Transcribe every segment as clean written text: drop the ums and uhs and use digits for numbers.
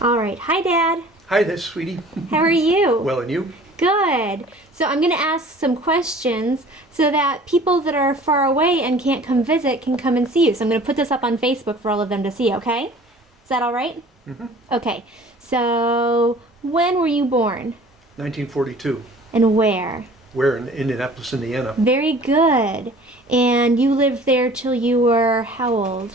All right. Hi, Dad. Hi there, sweetie. How are you? Well, and you? Good. So I'm going to ask some questions so that people that are far away and can't come visit can come and see you. So I'm going to put this up on Facebook for all of them to see, okay? Is that all right? Mm-hmm. Okay. So when were you born? 1942. And where? We're in Indianapolis, Indiana. Very good. And you lived there till you were how old?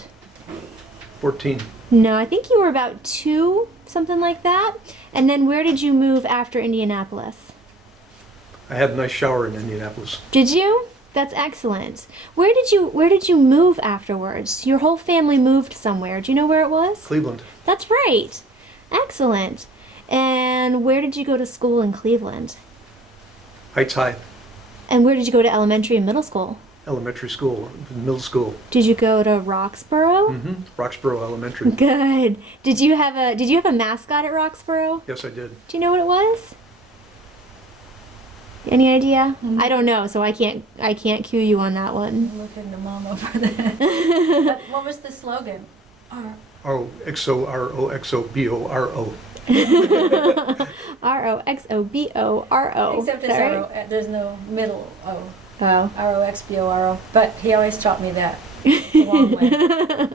14. No, I think you were about 2, something like that. And then where did you move after Indianapolis? I had a nice shower in Indianapolis. Did you? That's excellent. Where did you move afterwards? Your whole family moved somewhere. Do you know where it was? Cleveland. That's right. Excellent. And where did you go to school in Cleveland? Heights High. And where did you go to elementary and middle school? Elementary school, middle school. Did you go to Roxborough? Mm-hmm. Roxborough Elementary. Good. Did you have a mascot at Roxborough? Yes, I did. Do you know what it was? Any idea? Mm-hmm. I don't know, so I can't cue you on that one. I'm looking to Mom over there. What was the slogan? R-O-X-O-R-O-X-O-B-O-R-O. R-O-X-O-B-O-R-O. Except it's R-O, there's no middle O. Oh. R-O-X-B-O-R-O. But he always taught me that the wrong way.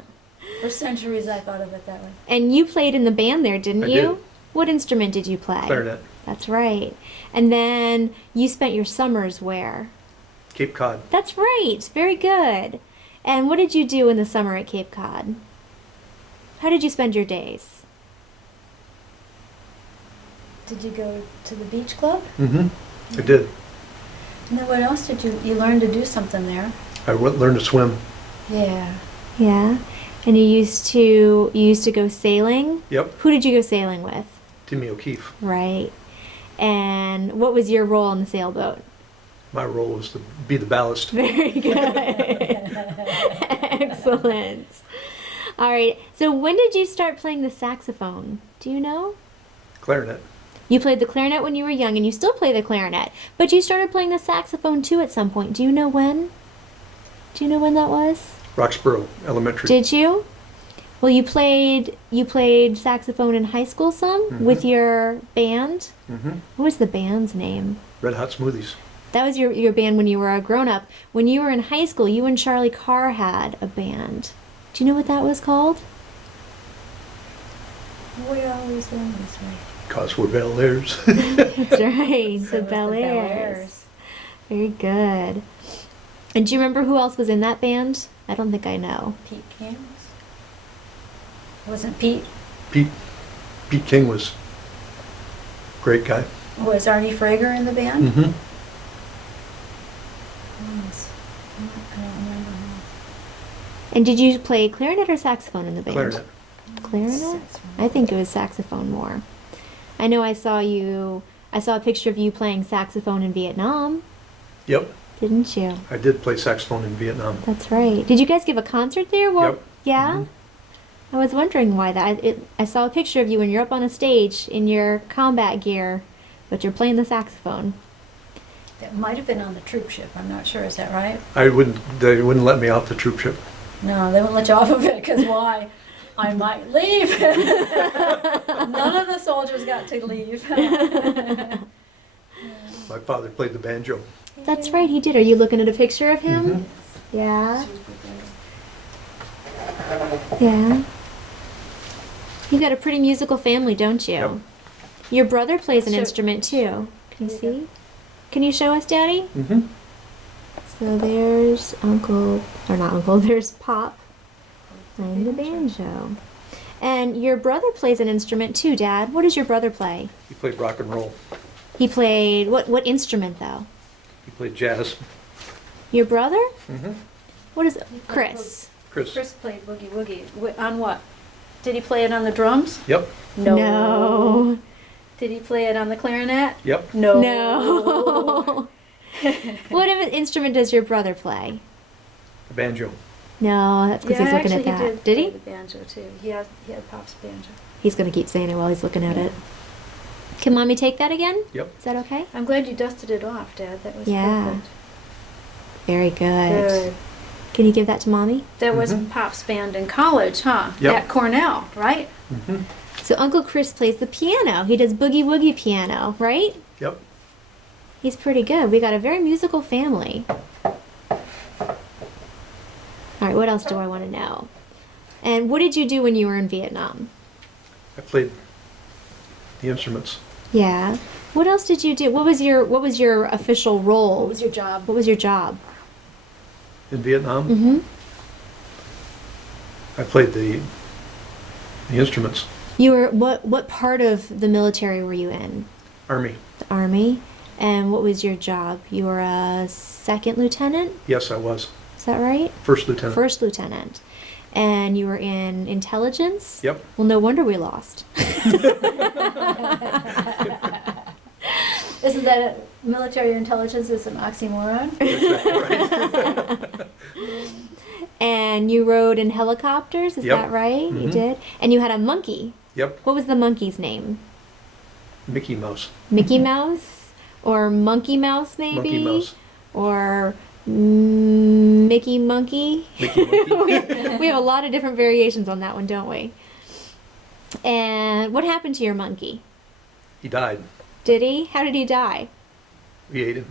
For centuries I thought of it that way. And you played in the band there, didn't you? I did. What instrument did you play? Clarinet. That's right. And then you spent your summers where? Cape Cod. That's right. Very good. And what did you do in the summer at Cape Cod? How did you spend your days? Did you go to the beach club? Mm-hmm. I did. And then what else did you learned to do something there? I learned to swim. Yeah. Yeah. And you used to go sailing? Yep. Who did you go sailing with? Timmy O'Keefe. Right. And what was your role on the sailboat? My role was to be the ballast. Very good. Excellent. All right. So when did you start playing the saxophone? Do you know? Clarinet. You played the clarinet when you were young, and you still play the clarinet. But you started playing the saxophone too at some point. Do you know when? Do you know when that was? Roxborough Elementary. Did you? Well, you played saxophone in high school some with your band. Mm-hmm. What was the band's name? Red Hot Smoothies. That was your band when you were a grown-up. When you were in high school, you and Charlie Carr had a band. Do you know what that was called? We always learn this way. Cause we're Bel Airs. That's right, So the it was Bel the Bel Airs. Airs. Very good. And do you remember who else was in that band? I don't think I know. Pete King? Wasn't Pete? Pete King was a great guy. Was Arnie Frager in the band? Mm-hmm. Yes. I don't remember him. And did you play clarinet or saxophone in the band? Clarinet. Clarinet? Saxophone. I think it was saxophone more. I know I saw a picture of you playing saxophone in Vietnam, Yep. didn't you? I did play saxophone in Vietnam. That's right. Did you guys give a concert there? Well, Yep. Yeah? Mhm. I was wondering why that. I saw a picture of you and you're up on a stage in your combat gear, but you're playing the saxophone. That might have been on the troop ship. I'm not sure. Is that right? They wouldn't let me off the troop ship. No, they won't let you off of it because why? I might leave. None of the soldiers got to leave. My father played the banjo. That's right, he did. Are you looking at a picture of him? Mhm. Yeah. Yeah. You got a pretty musical family, don't you? Yep. Your brother plays an Sure. instrument too. Can you Yeah. see? Can you show us, Daddy? Mm-hmm. So there's there's Pop playing the banjo. And your brother plays an instrument too, Dad. What does your brother play? He played rock and roll. He played, what instrument though? He played jazz. Your brother? Mm-hmm. What is it? He played Chris. Chris. Chris played Boogie Woogie. On what? Did he play it on the drums? Yep. No. Did he play it on the clarinet? Yep. No. No. What instrument does your brother play? The banjo. No, that's because he's looking at actually, that. Did Did play he? the banjo too. He had Pop's banjo. He's going to keep saying it while he's looking at it. Can Mommy take that again? Yep. Is that okay? I'm glad you dusted it off, Dad. That was Yeah. perfect. Very good. Good. Can you give that to Mommy? That was Mhm. Pop's band in college, huh? Yep. At Cornell, right? Mm-hmm. So Uncle Chris plays the piano. He does boogie woogie piano, right? Yep. He's pretty good. We got a very musical family. All right, what else do I want to know? And what did you do when you were in Vietnam? I played the instruments. Yeah. What else did you do? What was your official role? What was your job? What was your job? In Vietnam, Mm-hmm. I played the instruments. You were what part of the military were you in? Army. The Army. And what was your job? You were a second lieutenant? Yes, I was. Is that right? First lieutenant. First lieutenant. And you were in intelligence? Yep. Well, no wonder we lost. Isn't that military intelligence is an oxymoron? Right. And you rode in helicopters, is Yep. that right? You Mhm. did? And you had a monkey. Yep. What was the monkey's name? Mickey Mouse. Mickey Mouse? Or Monkey Mouse, maybe? Monkey Mouse. Or Mickey Monkey? Mickey Monkey. We have a lot of different variations on that one, don't we? And what happened to your monkey? He died. Did he? How did he die? We ate him.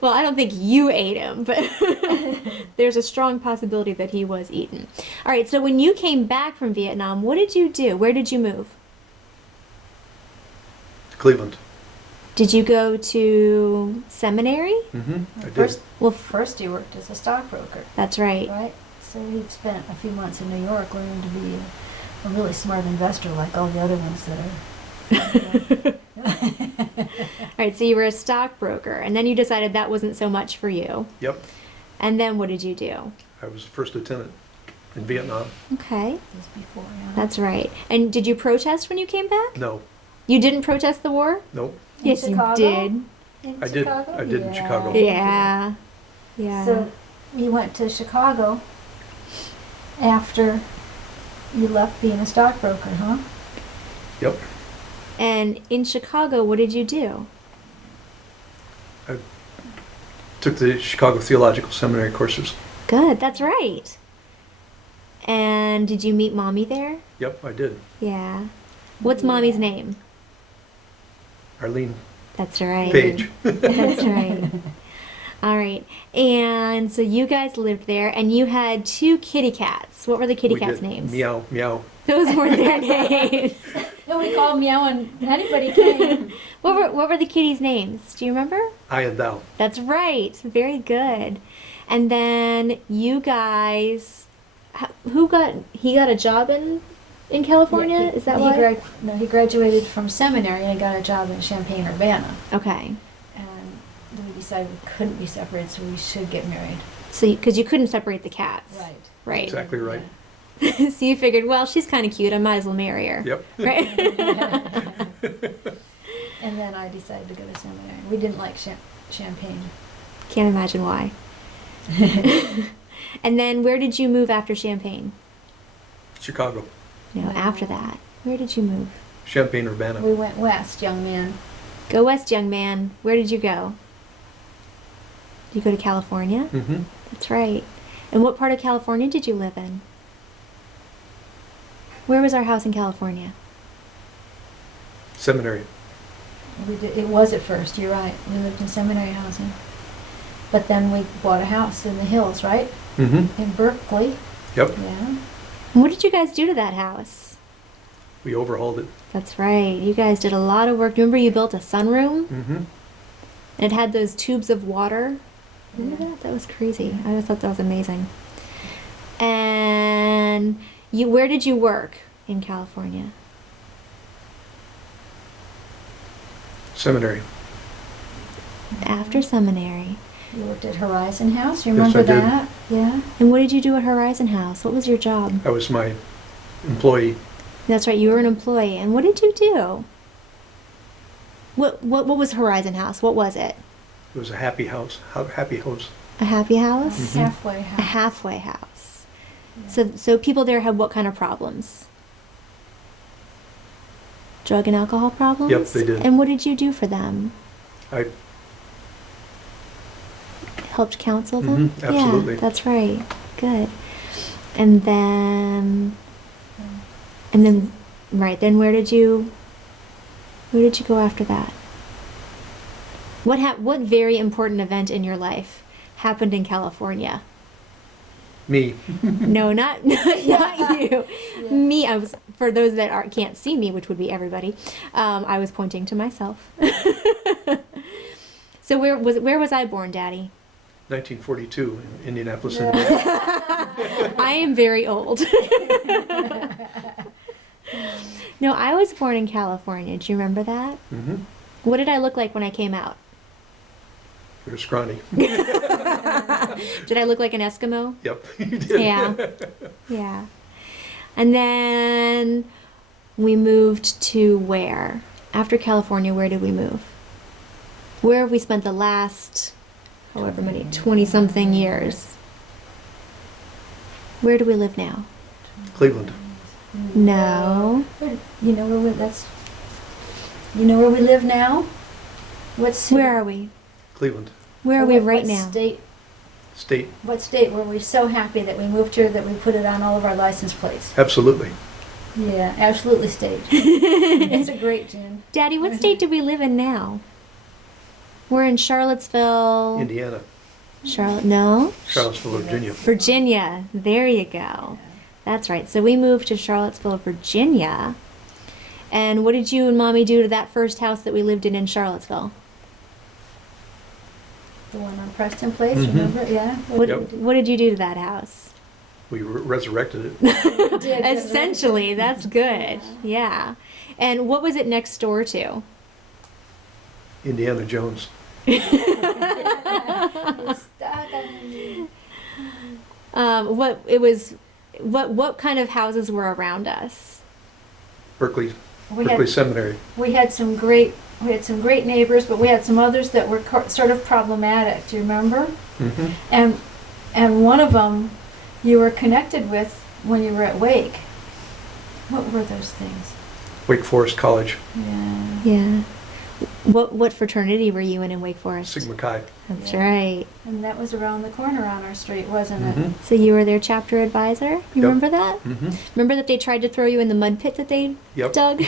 Well, I don't think you ate him, but there's a strong possibility that he was eaten. All right, so when you came back from Vietnam, what did you do? Where did you move? Cleveland. Did you go to seminary? Mm-hmm. I did. First you worked as a stockbroker, That's right. right? So you spent a few months in New York learning to be a really smart investor like all the other ones that are. All right, so you were a stockbroker, and then you decided that wasn't so much for you. Yep. And then what did you do? I was first lieutenant in Vietnam. Okay, This before, yeah. that's right. And did you protest when you came back? No. You didn't protest the war? Nope. In Yes, Chicago? you did. In I did. Chicago? I did in Chicago. Yeah. Yeah. So you went to Chicago after you left being a stockbroker, huh? Yep. And in Chicago, what did you do? I took the Chicago Theological Seminary courses. Good, that's right. And did you meet Mommy there? Yep, I did. Yeah. What's Mommy's name? Arlene That's right. Page. That's right. All right. And so you guys lived there, and you had 2 kitty cats. What were the kitty We cats' did. names? Meow, meow. Those weren't their names. And we called meow when anybody came. What were the kitties' names? Do you remember? I and thou. That's right. Very good. And then you guys, he got a job in California? Yeah, Is that why? No, he graduated from seminary and got a job in Champaign-Urbana. Okay. And we decided we couldn't be separated, so we should get married. So, because you couldn't separate the cats. Right. Right. Exactly right. So you figured, well, she's kind of cute. I might as well marry her. Yep. Right. And then I decided to go to seminary. We didn't like Champaign. Can't imagine why. And then where did you move after Champaign? Chicago. No, after that. Where did you move? Champaign, Urbana. We went west, young man. Go west, young man. Where did you go? Did you go to California? Mm-hmm. That's right. And what part of California did you live in? Where was our house in California? Seminary. It was at first, you're right. We lived in seminary housing. But then we bought a house in the hills, right? Mm-hmm. In Berkeley. Yep. Yeah. And what did you guys do to that house? We overhauled it. That's right. You guys did a lot of work. Remember you built a sunroom? Mm-hmm. And it had those tubes of water? Remember Yeah. that? That was crazy. I just thought that was amazing. And where did you work in California? Seminary. After seminary. You worked at Horizon House, you Yes, remember I did. that? Yeah. And what did you do at Horizon House? What was your job? I was my employee. That's right, you were an employee. And what did you do? What was Horizon House? What was it? It was a happy house. Happy house. A happy house? Mhm. Halfway A house. halfway house. Yeah. So people there had what kind of problems? Drug and alcohol problems? Yep, they did. And what did you do for them? I Helped counsel them? Mhm, absolutely. Yeah, that's right. Good. And then, right, then where did you go after that? What very important event in your life happened in California? Me. No, not you. Yeah. Me. For those that can't see me, which would be everybody. I was pointing to myself. So where was I born, Daddy? 1942 in Indianapolis, Yeah. Indiana. I am very old. No, I was born in California. Do you remember that? Mm-hmm. What did I look like when I came out? You're scrawny. Did I look like an Eskimo? Yep, you did. Yeah. Yeah. And then we moved to where? After California, where did we move? Where have we spent the last, however many, 20-something years? Where do we live now? Cleveland. No. You know where we live now? Where are we? Cleveland. Where are we right what now? State. What state were we so happy that we moved here that we put it on all of our license plates? Absolutely. Yeah, absolutely state. It's a great gin. Daddy, what state do we live in now? We're in Charlottesville. Indiana. No? Charlottesville, Virginia. Virginia. There you go. That's right. So we moved to Charlottesville, Virginia. And what did you and Mommy do to that first house that we lived in Charlottesville? The one on Preston Place, Mhm. remember? Yeah. What did you do to that house? We resurrected it. Essentially, that's good. Yeah. And what was it next door to? Indiana Jones. What kind of houses were around us? Berkeley We had, Seminary. we had some great neighbors, but we had some others that were sort of problematic. Do you remember? Mm-hmm. And one of them you were connected with when you were at Wake. What were those things? Wake Forest College. Yeah. Yeah. What fraternity were you in Wake Forest? Sigma Chi. That's Yeah. right. And that was around the corner on our street, wasn't it? Mm-hmm. So you were their chapter advisor? You Yep. remember that? Mm-hmm. Remember that they tried to throw you in the mud pit that they Yep. dug? I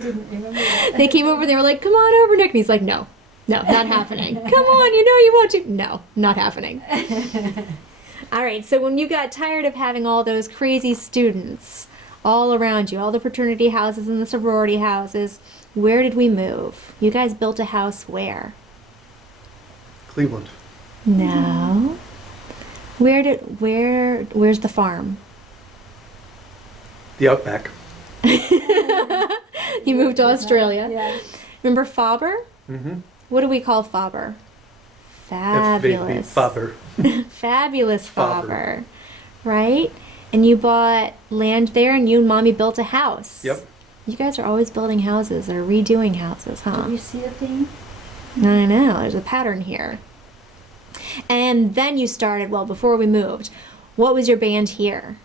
didn't remember that. They came over, they were like, come on over, Nick. And he's like, no, not happening. Come on, you know you want to. No, not happening. All right, so when you got tired of having all those crazy students all around you, all the fraternity houses and the sorority houses, where did we move? You guys built a house where? Cleveland. No. Where's the farm? The Outback. You moved to Australia. Yeah. Remember Faber? Mm-hmm. What do we call Faber? Fabulous. Faber. Fabulous Faber. Faber. Right? And you bought land there and you and Mommy built a house. Yep. You guys are always building houses or redoing houses, huh? Do you see a theme? I know, there's a pattern here. And then you started, well, before we moved, what was your band here?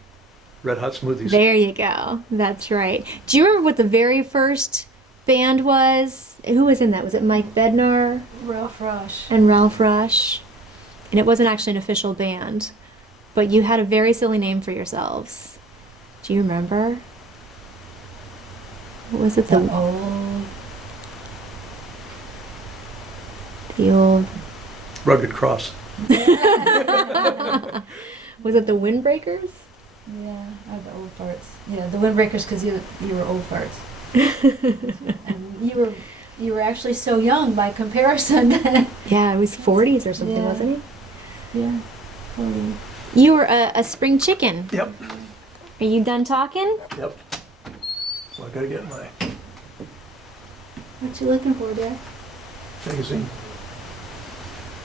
Red Hot Smoothies. There you go. That's right. Do you remember what the very first band was? Who was in that? Was it Mike Bednar Ralph Rush. and Ralph Rush? And it wasn't actually an official band, but you had a very silly name for yourselves. Do you remember? What was it? The old. Rugged Cross. Was it the Windbreakers? Yeah, the old farts. Yeah, the Windbreakers, because you were old farts. And you were actually so young by comparison. Yeah, it was 40s or something, Yeah. wasn't it? Yeah. 40. You were a spring chicken. Yep. Are you done talking? Yep. Well, I gotta get my What you looking for, Dad? magazine.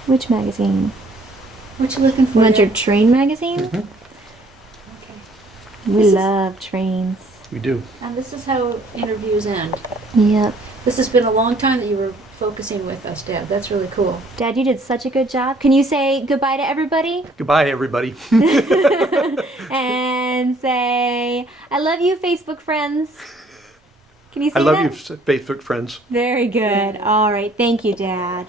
Which magazine? What you looking You for? want your Dad? train magazine? Mm-hmm. Okay. We This is- love trains. We do. And this is how interviews end. Yep. This has been a long time that you were focusing with us, Dad. That's really cool. Dad, you did such a good job. Can you say goodbye to everybody? Goodbye, everybody. And say, I love you, Facebook friends. Can you say I love that? you, Facebook friends. Very good. All right. Thank you, Dad.